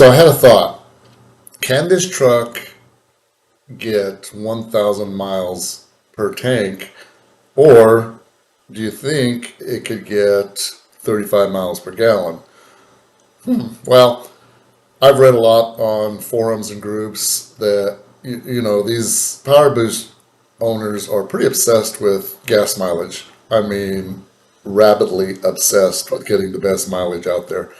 So I had a thought. Can this truck get 1,000 miles per tank, or do you think it could get 35 miles per gallon? Well, I've read a lot on forums and groups that, these Power Boost owners are pretty obsessed with gas mileage. I mean, rabidly obsessed with getting the best mileage out there.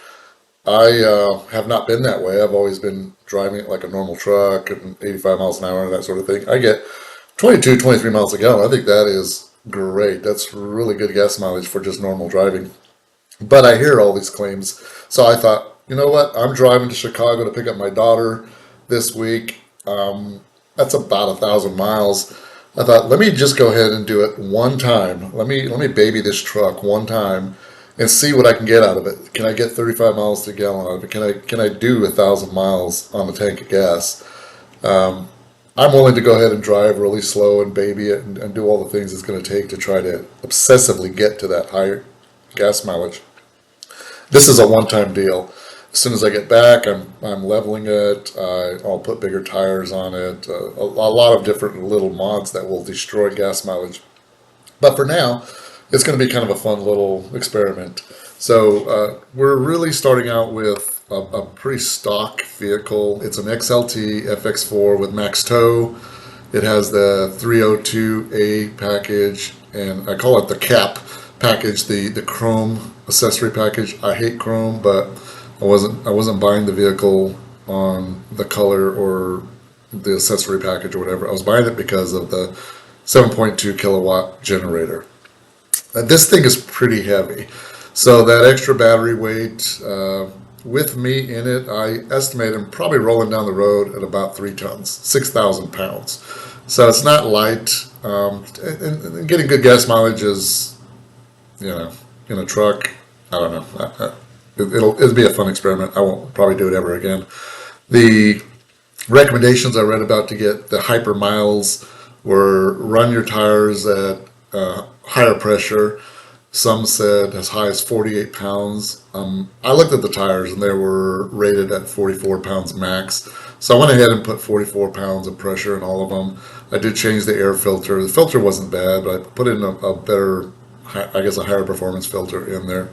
I have not been that way. I've always been driving it like a normal truck and 85 miles an hour and that sort of thing. I get 22, 23 miles a gallon. I think that is great. That's really good gas mileage for just normal driving. But I hear all these claims. So I thought, you know what? I'm driving to Chicago to pick up my daughter this week. That's about 1,000 miles. I thought, let me just go ahead and do it one time. Let me baby this truck one time and see what I can get out of it. Can I get 35 miles to a gallon out of it? Can I do 1,000 miles on a tank of gas? I'm willing to go ahead and drive really slow and baby it and do all the things it's going to take to try to obsessively get to that higher gas mileage. This is a one-time deal. As soon as I get back, I'm leveling it. I'll put bigger tires on it. A lot of different little mods that will destroy gas mileage. But for now, it's going to be kind of a fun little experiment. So we're really starting out with a pretty stock vehicle. It's an XLT FX4 with max tow. It has the 302A package, and I call it the cap package, the chrome accessory package. I hate chrome, but I wasn't buying the vehicle on the color or the accessory package or whatever. I was buying it because of the 7.2 kilowatt generator. This thing is pretty heavy, so that extra battery weight with me in it, I estimate I'm probably rolling down the road at about 3 tons, 6,000 pounds. So it's not light, and getting good gas mileage is, in a truck. I don't know. It'll be a fun experiment. I won't probably do it ever again. The recommendations I read about to get the hyper miles were run your tires at higher pressure. Some said as high as 48 pounds. I looked at the tires and they were rated at 44 pounds max. So I went ahead and put 44 pounds of pressure in all of them. I did change the air filter. The filter wasn't bad, but I put in a better, I guess a higher performance filter in there.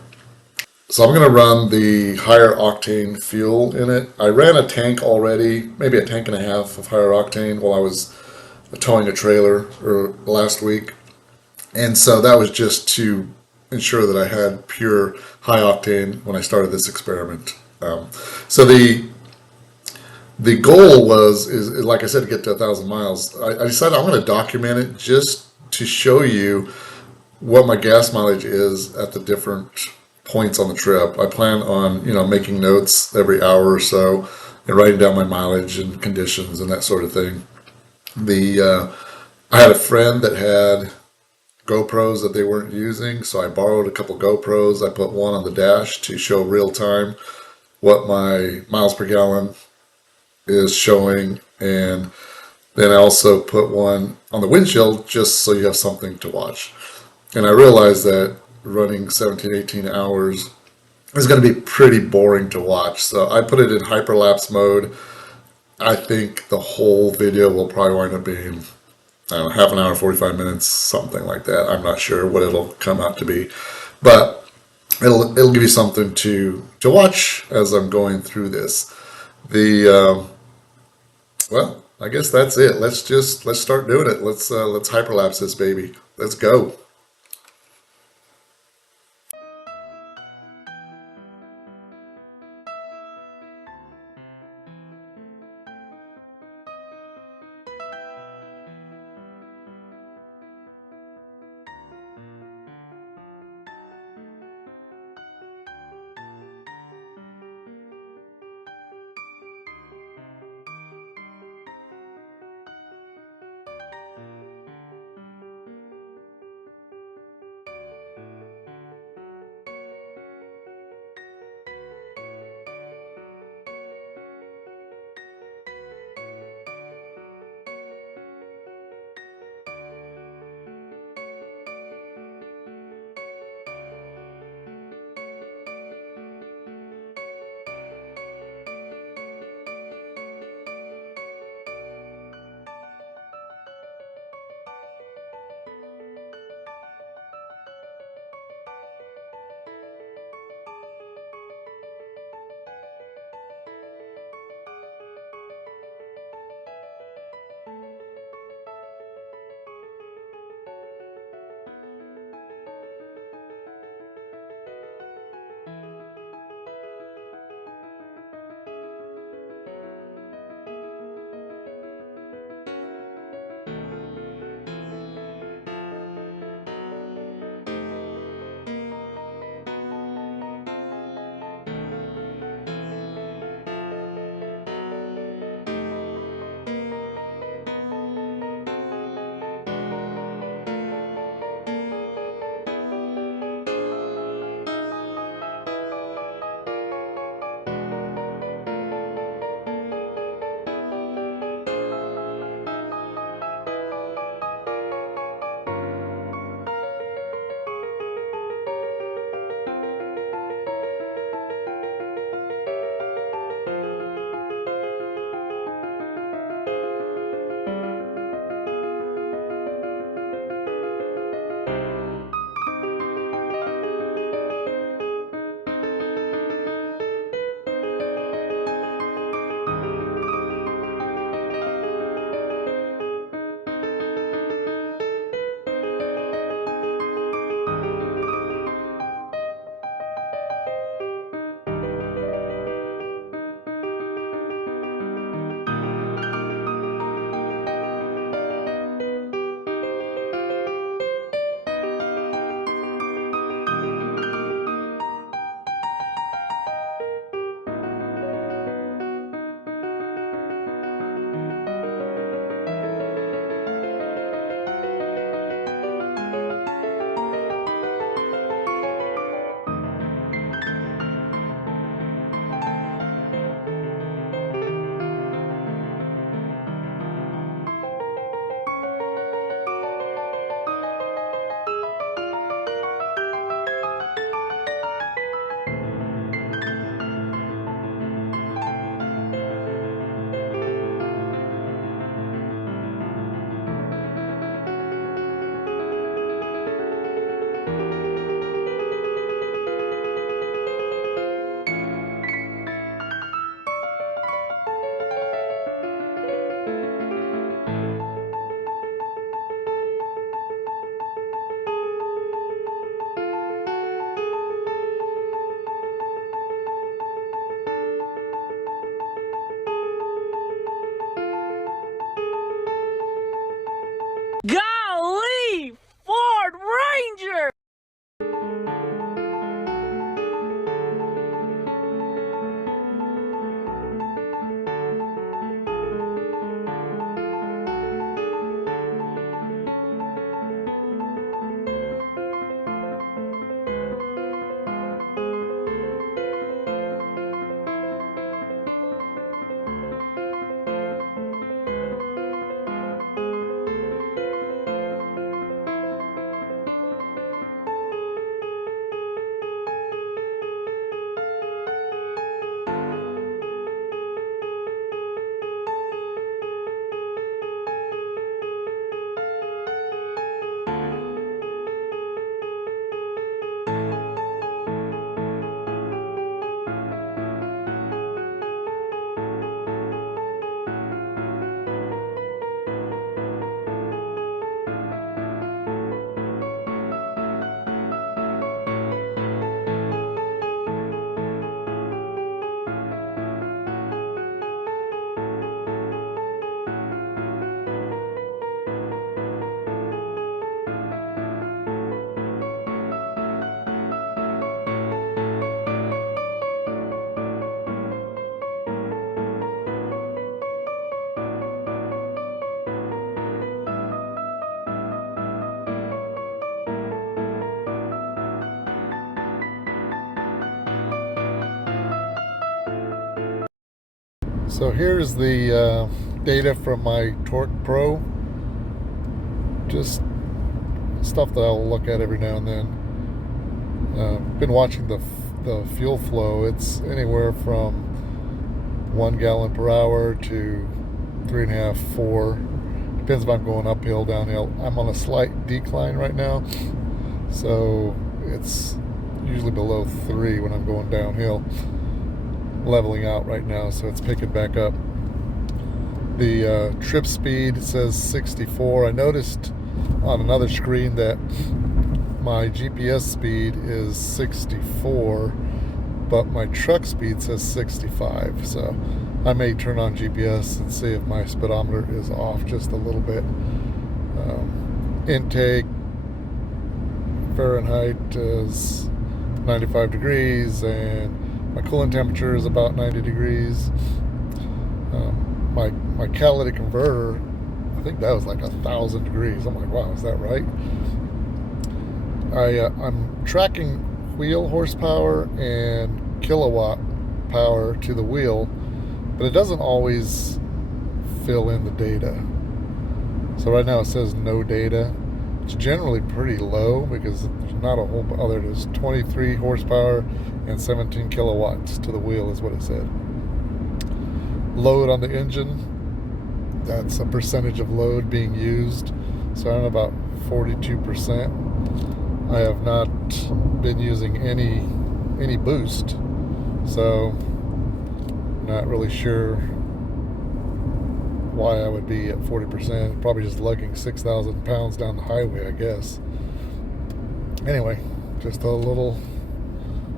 So I'm going to run the higher octane fuel in it. I ran a tank already, maybe a tank and a half of higher octane while I was towing a trailer last week. And so that was just to ensure that I had pure high octane when I started this experiment. So the goal is like I said, to get to 1,000 miles. I decided I'm going to document it just to show you what my gas mileage is at the different points on the trip. I plan on, making notes every hour or so and writing down my mileage and conditions and that sort of thing. I had a friend that had GoPros that they weren't using, so I borrowed a couple GoPros. I put one on the dash to show real time what my miles per gallon is showing, and then I also put one on the windshield just so you have something to watch. And I realized that running 17, 18 hours is going to be pretty boring to watch, so I put it in hyperlapse mode. I think the whole video will probably wind up being, I don't know, half an hour, 45 minutes, something like that. I'm not sure what it'll come out to be, but it'll give you something to watch as I'm going through this. Well, I guess that's it. Let's start doing it. Let's hyperlapse this baby. Let's go. So here's the data from my Torque Pro. Just stuff that I'll look at every now and then. Been watching the fuel flow. It's anywhere from 1 gallon per hour to 3.5, 4. Depends if I'm going uphill, downhill. I'm on a slight decline right now, so it's usually below 3 when I'm going downhill. Leveling out right now, so it's picking back up. The trip speed says 64. I noticed on another screen that my GPS speed is 64, but my truck speed says 65. So I may turn on GPS and see if my speedometer is off just a little bit. Intake Fahrenheit is 95 degrees, and my coolant temperature is about 90 degrees. My catalytic converter, I think that was like 1,000 degrees. I'm like, wow, is that right? I'm tracking wheel horsepower and kilowatt power to the wheel, but it doesn't always fill in the data. So right now it says no data. It's generally pretty low because there's not a whole other. There's 23 horsepower and 17 kilowatts to the wheel is what it said. Load on the engine, that's a percentage of load being used. So I'm about 42%. I have not been using any boost, so not really sure why I would be at 40%. Probably just lugging 6,000 pounds down the highway, I guess. Anyway, just a little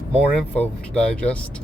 more info to digest.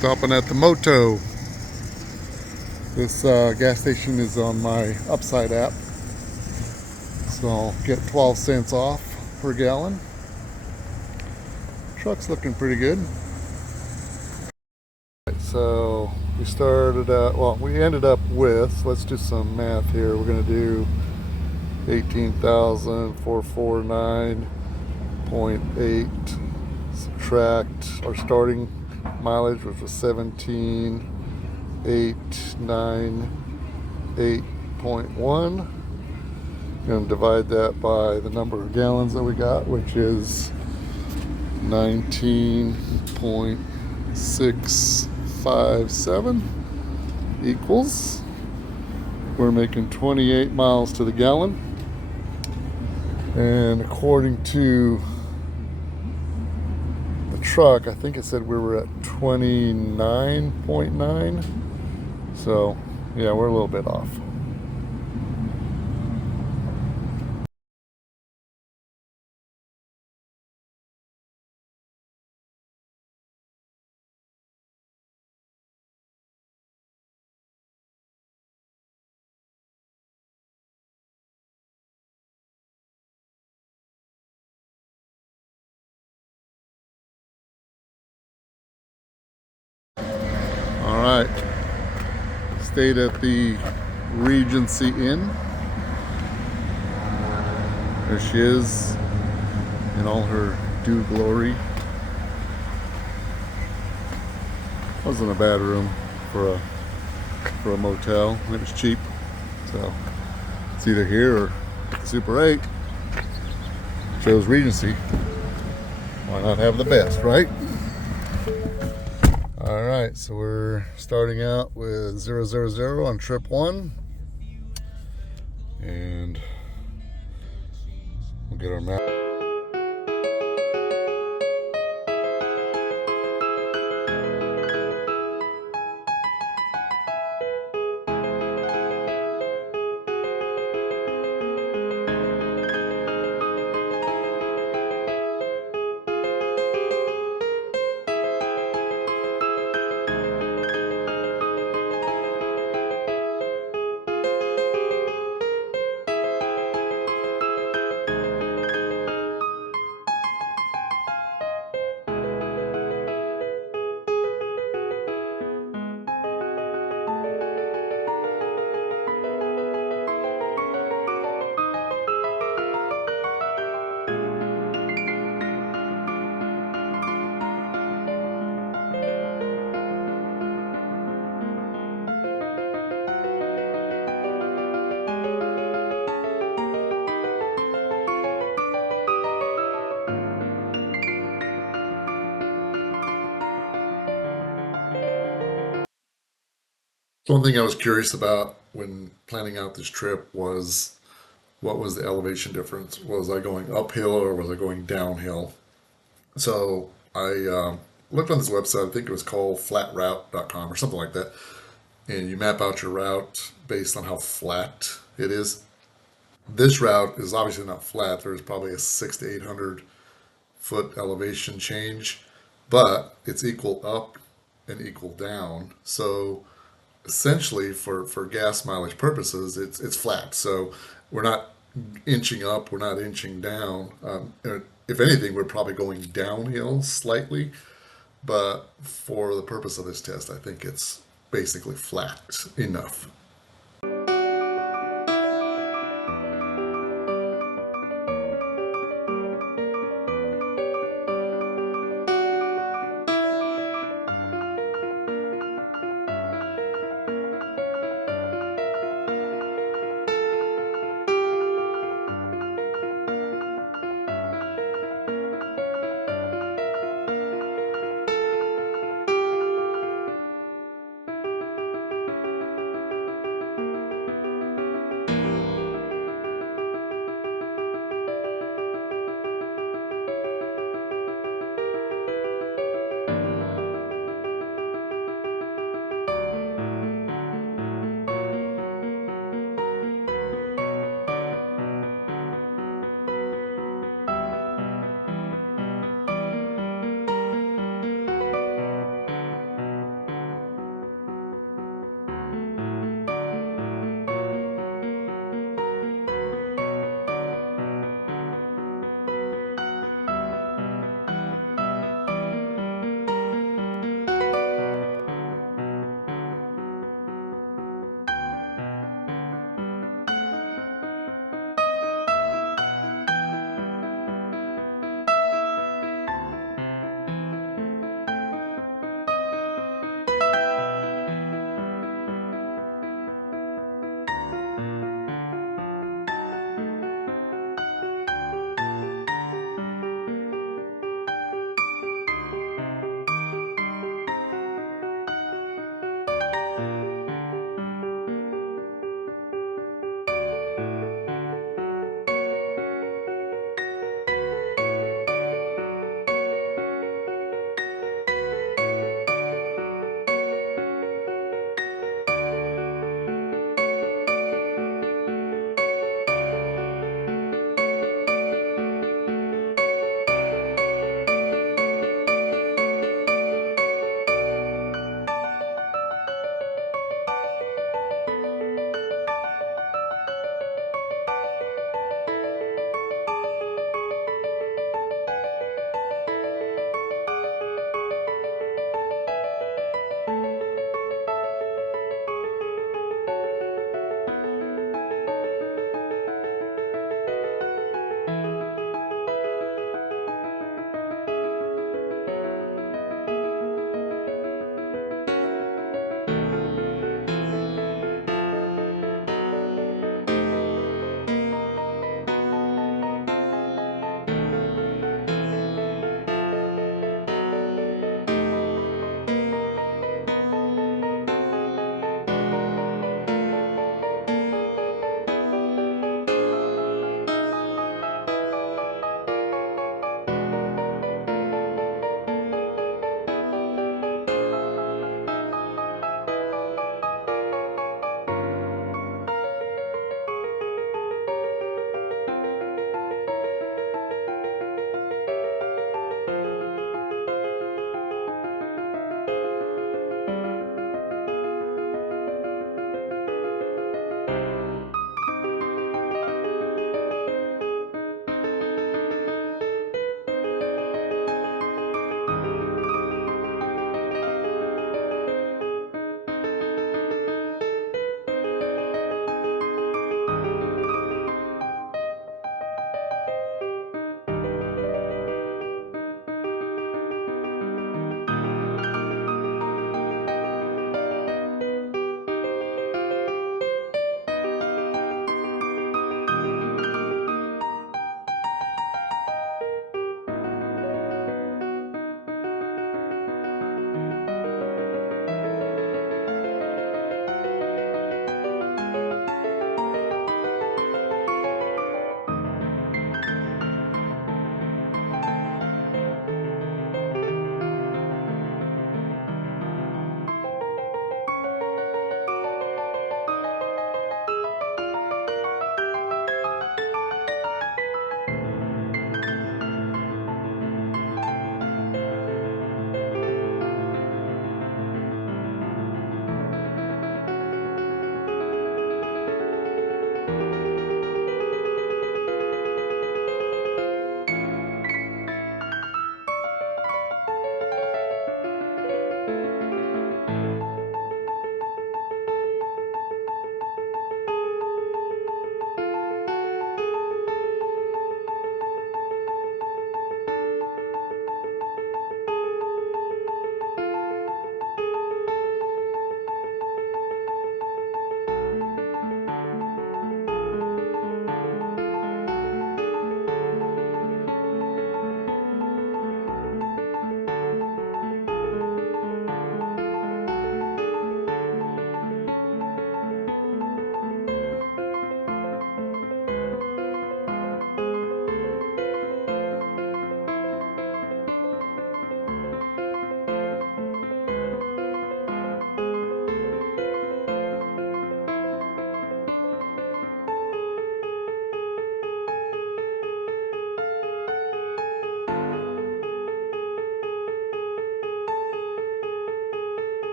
Stopping at the Moto. This gas station is on my Upside app, so I'll get 12 cents off per gallon. Truck's looking pretty good. So we started out, well, we ended up with, let's do some math here. We're going to do 18,449.8, subtract our starting mileage, which was 17,898.1. Going to divide that by the number of gallons that we got, which is 19.657 equals, we're making 28 miles to the gallon. And according to the truck, I think it said we were at 29.9. So yeah, we're a little bit off. All right, stayed at the Regency Inn. There she is in all her due glory. Wasn't a bad room for a motel. It was cheap, so it's either here or Super 8. Shows Regency. Why not have the best, right? All right, so we're starting out with 000 on trip 1, and we'll get our map. One thing I was curious about when planning out this trip was, what was the elevation difference? Was I going uphill or was I going downhill? So I looked on this website, I think it was called flatroute.com or something like that, and you map out your route based on how flat it is. This route is obviously not flat. There's probably a 600 to 800 foot elevation change, but it's equal up and equal down. So essentially, for gas mileage purposes, it's flat. So we're not inching up, we're not inching down. If anything, we're probably going downhill slightly. But for the purpose of this test, I think it's basically flat enough.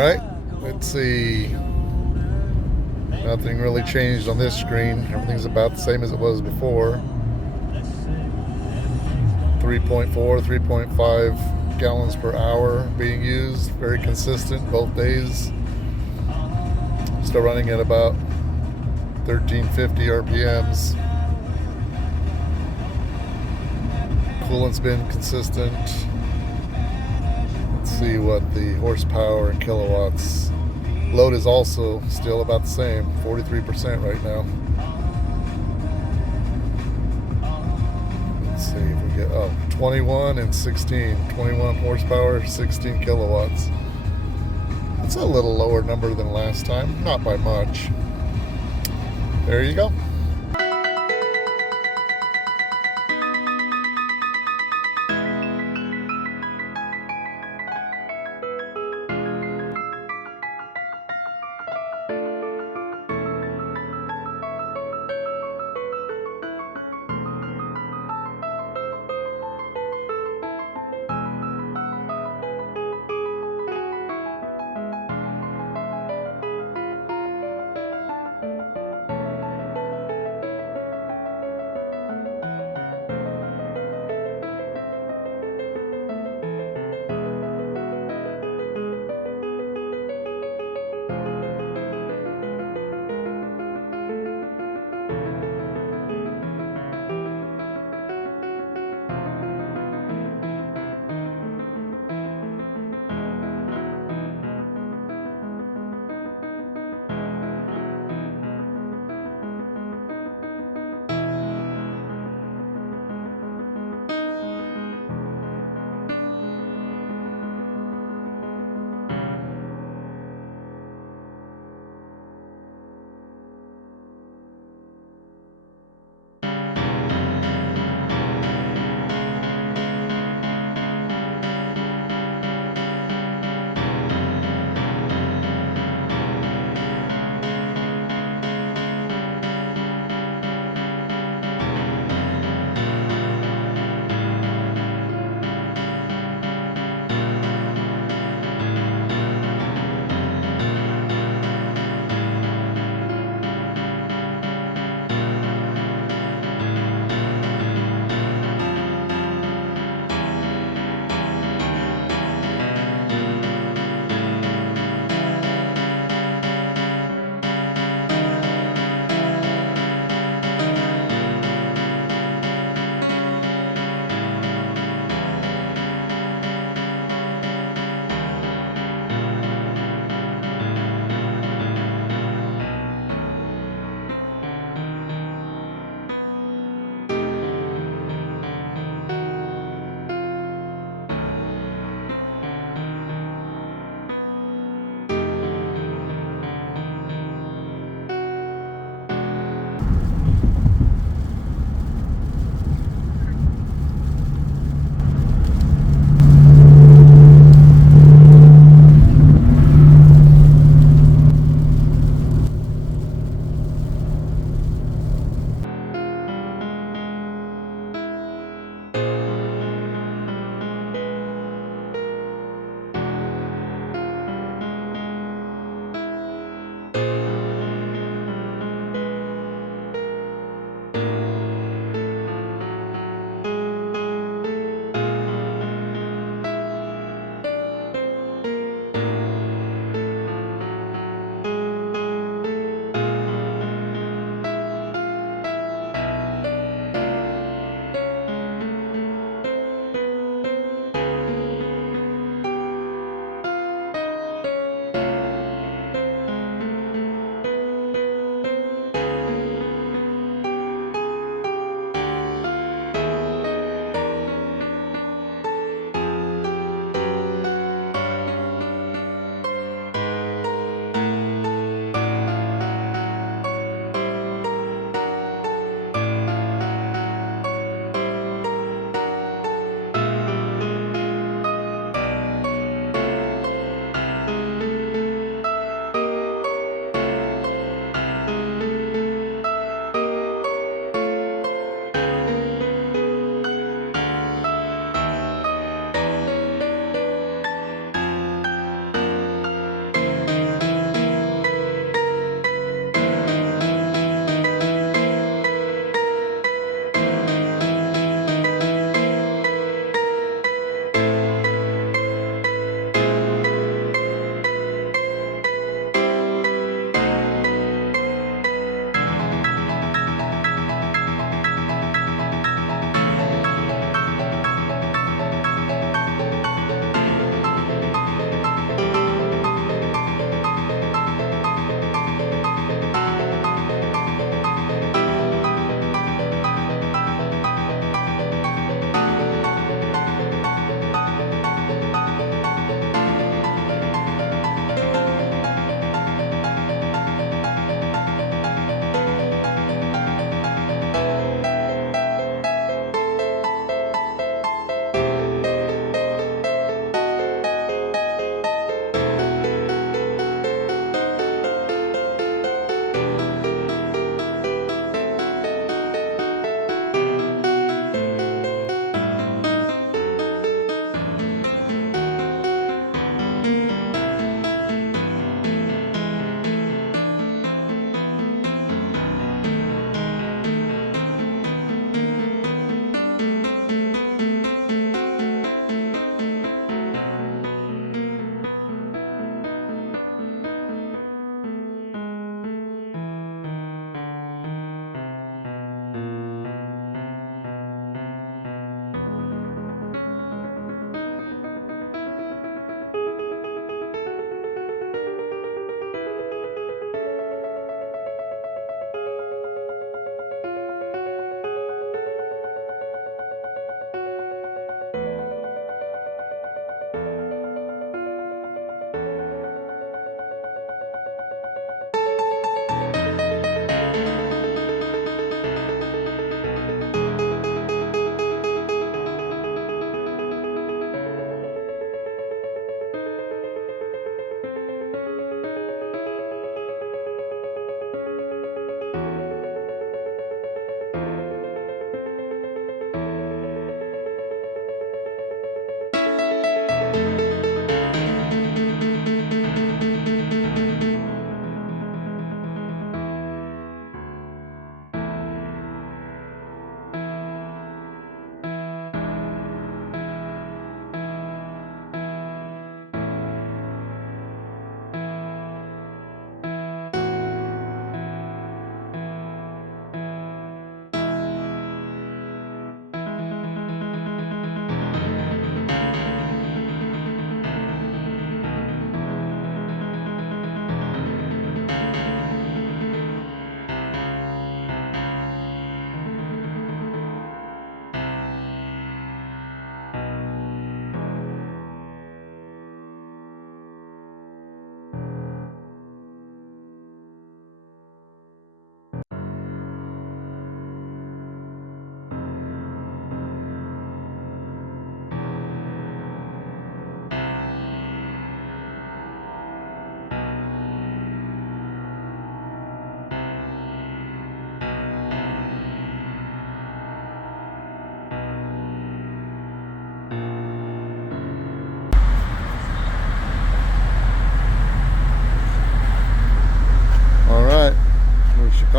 Alright, let's see. Nothing really changed on this screen. Everything's about the same as it was before. 3.4, 3.5 gallons per hour being used. Very consistent both days. Still running at about 1350 RPMs. Coolant's been consistent. Let's see what the horsepower and kilowatts. Load is also still about the same, 43% right now. Let's see if we get, 21 and 16. 21 horsepower, 16 kilowatts. That's a little lower number than last time, not by much. There you go.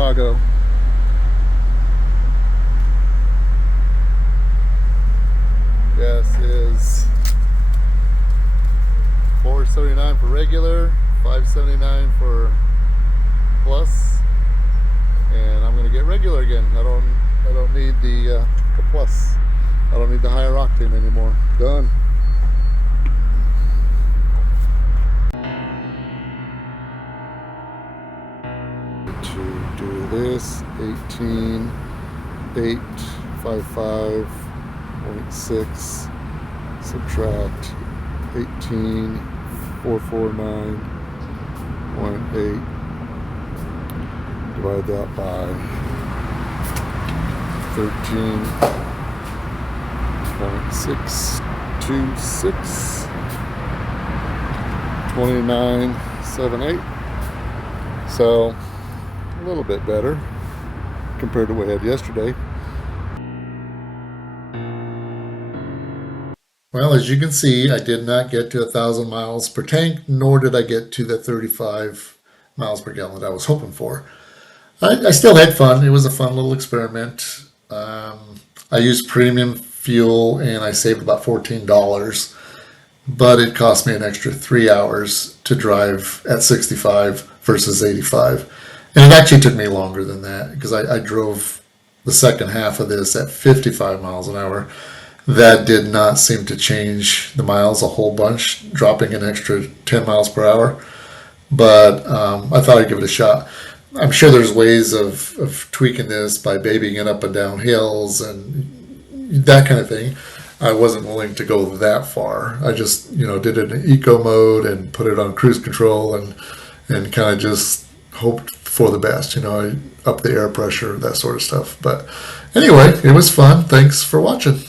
Chicago. Gas is $4.79 for regular, $5.79 for plus, and I'm gonna get regular again. I don't need the plus. I don't need the higher octane anymore. Done. To do this, 18,855.6 subtract 18,449.8, divide that by 13.626, 29.78. So a little bit better compared to what I had yesterday. Well, as you can see, I did not get to 1,000 miles per tank, nor did I get to the 35 miles per gallon that I was hoping for. I still had fun. It was a fun little experiment. I used premium fuel and I saved about $14, but it cost me an extra 3 hours to drive at 65 versus 85. And it actually took me longer than that because I drove the second half of this at 55 miles an hour. That did not seem to change the miles a whole bunch, dropping an extra 10 miles per hour. But I thought I'd give it a shot. I'm sure there's ways of tweaking this by babying it up and down hills and that kind of thing. I wasn't willing to go that far. I just, did it in eco mode and put it on cruise control and kind of just hoped for the best. I up the air pressure, that sort of stuff. But anyway, it was fun. Thanks for watching.